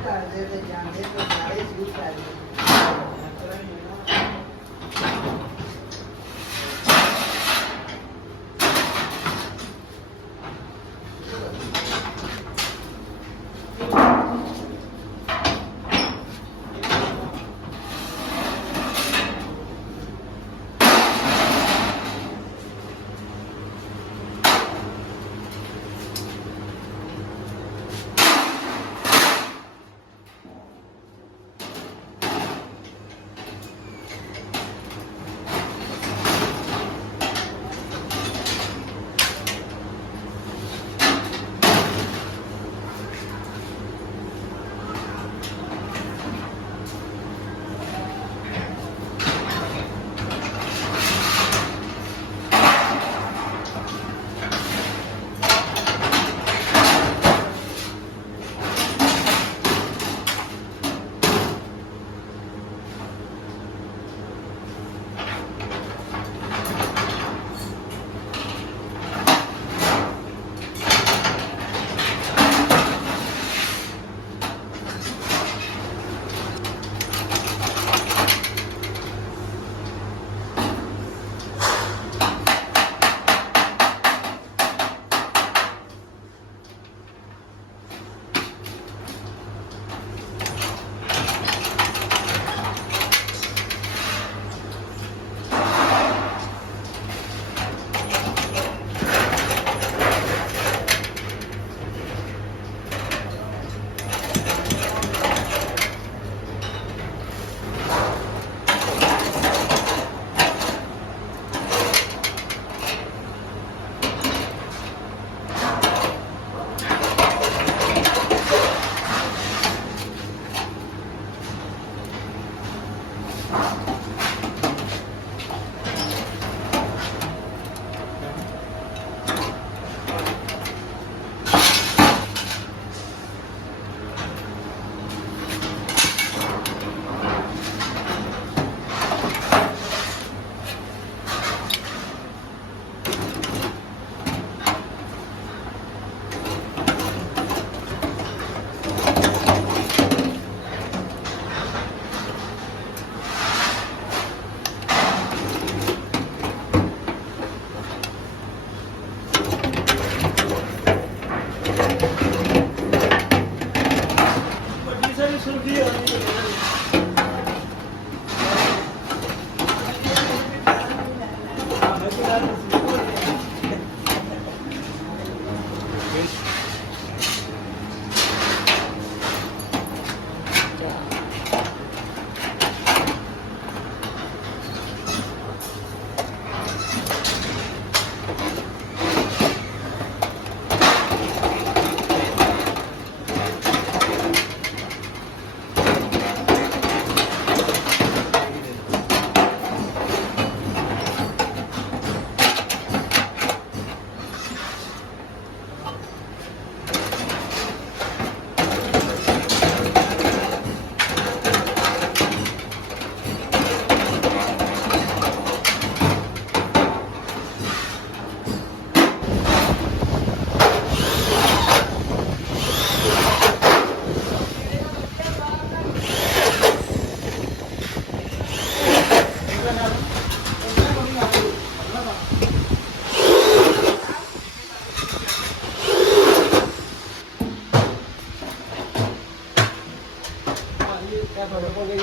ਕਰਦੇ ਤੇ ਜਾਂਦੇ ਤੇ ਸਾਰੇ ਸ਼ੁਰੂ ਕਰਦੇ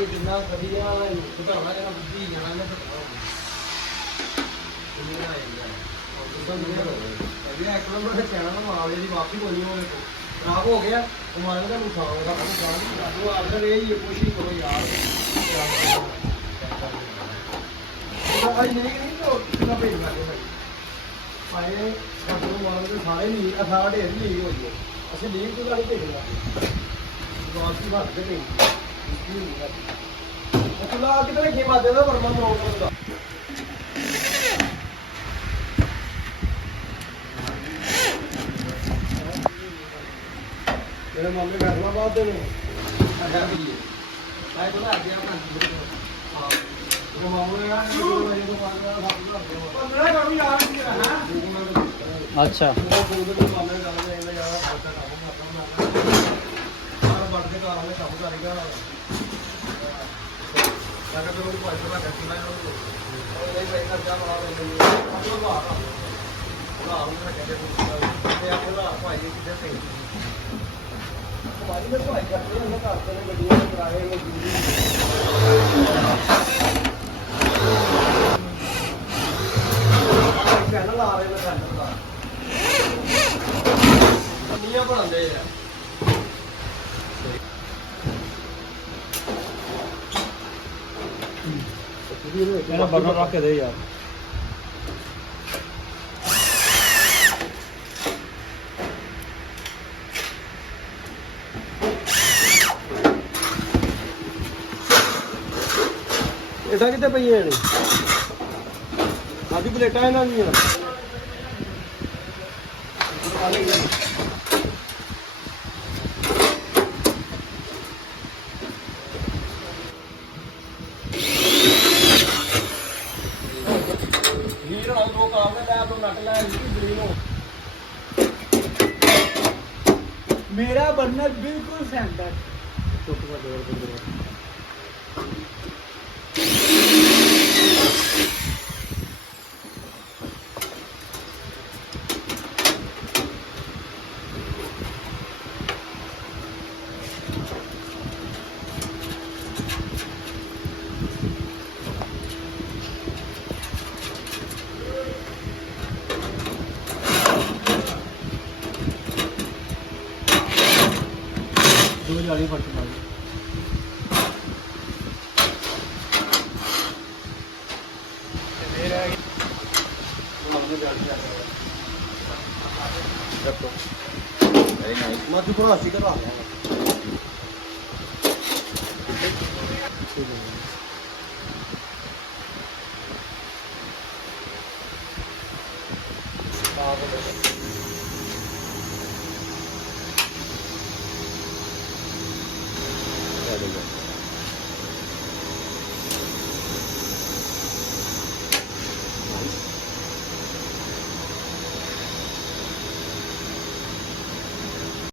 ਜਿੰਨਾ ਵਧੀਆ ਵਧਾਉਣਾ ਜਿਹੜਾ ਬੁੱਧੀ ਜਾਣਾ ਨੇ ਵਧੀਆ ਇੱਕ ਨੰਬਰ ਚੈਨਲ ਨੂੰ ਮਾਵੇ ਦੀ ਵਾਪੀ ਕੋਈ ਨਹੀਂ ਖਰਾਬ ਹੋ ਗਿਆ ਮਾਰੇ ਦਾ ਨੁਕਸਾਨ ਦਾ ਉਹ ਆਰਡਰ ਇਹ ਹੀ ਕੋਸ਼ਿਸ਼ ਕਰੋ ਯਾਰ ਭਾਈ ਨਹੀਂ ਤਾਂ ਕਿੰਨਾ ਭੇਜ ਕਰਦੇ ਭਾਈ ਭਾਈ ਕੰਪਨੀ ਵਾਲੇ ਦੇ ਸਾਰੇ ਨਹੀਂ 18 ਢੇਰ ਨਹੀਂ ਹੋਈ ਹੈ ਅਸੀਂ ਲੀਵ ਤੋਂ ਗਾੜੀ ਭੇਜਿਆ ਵਾਪਸੀ ਭਰ ਕੇ ਭੇਜੀ ਚਲਾ ਕਿਤੇ ਕੀ ਬਾਤ ਦਾ ਵਰਮਾ ਨੂੰ ਆਉਂਦਾ ਮੇਰੇ ਮਾਮੇ ਘਰਲਾ ਬਾਤ ਦੇ ਨੇ ਅਗਰ ਵੀ ਹੈ ਤਾਂ ਆ ਗਿਆ ਆਪਣਾ ਹਾਂ ਉਹ ਮਾਮੇ ਆ ਇਹ ਤੋਂ ਬਾਅਦ 15 ਕਰ ਵੀ ਆ ਨਹੀਂ ਅੱਛਾ ਉਹ ਮਾਮੇ ਗੱਲ ਦੇ ਇਹਦਾ ਜ਼ਿਆਦਾ ਖਰਚਾ ਕੰਮ ਕਰਦਾ ਆਪਣੇ ਘਰ ਵਾਲੇ ਕੰਮ ਕਰੇਗਾ ਮੈਂ ਕਿਹਾ ਚਲੋ ਭਾਈ ਥੋੜਾ ਕੱਟੀ ਮੈਂ ਉਹ ਨਹੀਂ ਭਾਈ ਖਰਚਾ ਮਾਰ ਲੈਂਦੇ ਆਪਣਾ ਬਾਹਰ ਆ ਨੂੰ ਰੱਖਿਆ ਤੇ ਆਪਣਾ ਭਾਈ ਕਿੱਥੇ ਸਹੀ ਭਾਈ ਦੇ ਭਾਈ ਕਰਦੇ ਉਹਨਾਂ ਘਰ ਤੋਂ ਗੱਡੀਆਂ ਕਿਰਾਏ ਮਜ਼ਦੂਰੀ ਚੈਨਲ ਆ ਰਹੇ ਨੇ ਚੈਨਲ ਦਾ ਨੀਆਂ ਬਣਾਉਂਦੇ ਆ ਮੇਰਾ ਬਰਨਰ ਰੱਖ ਕੇ ਦੇ ਯਾਰ ਇਹਦਾ ਕਿਤੇ ਪਈਆਂ ਨੇ ਆਦੀ ਪਲੇਟਾਂ ਇਹਨਾਂ ਦੀਆਂ ਵੀਰ ਨਾਲ ਦੋ ਕਾਬਲੇ ਲੈ ਦੋ ਨਟ ਲੈ ਬਿਜਲੀ ਨੂੰ ਮੇਰਾ ਬਰਨਰ ਬਿਲਕੁਲ ਸੈਂਟਰ ਟੁੱਟ ਗਿਆ ਦੋ ਜਾਲੀ ਫਟ ਮਾਰ ਮੱਧ ਭਰਾਸੀ ਕਰਵਾ ਲਿਆ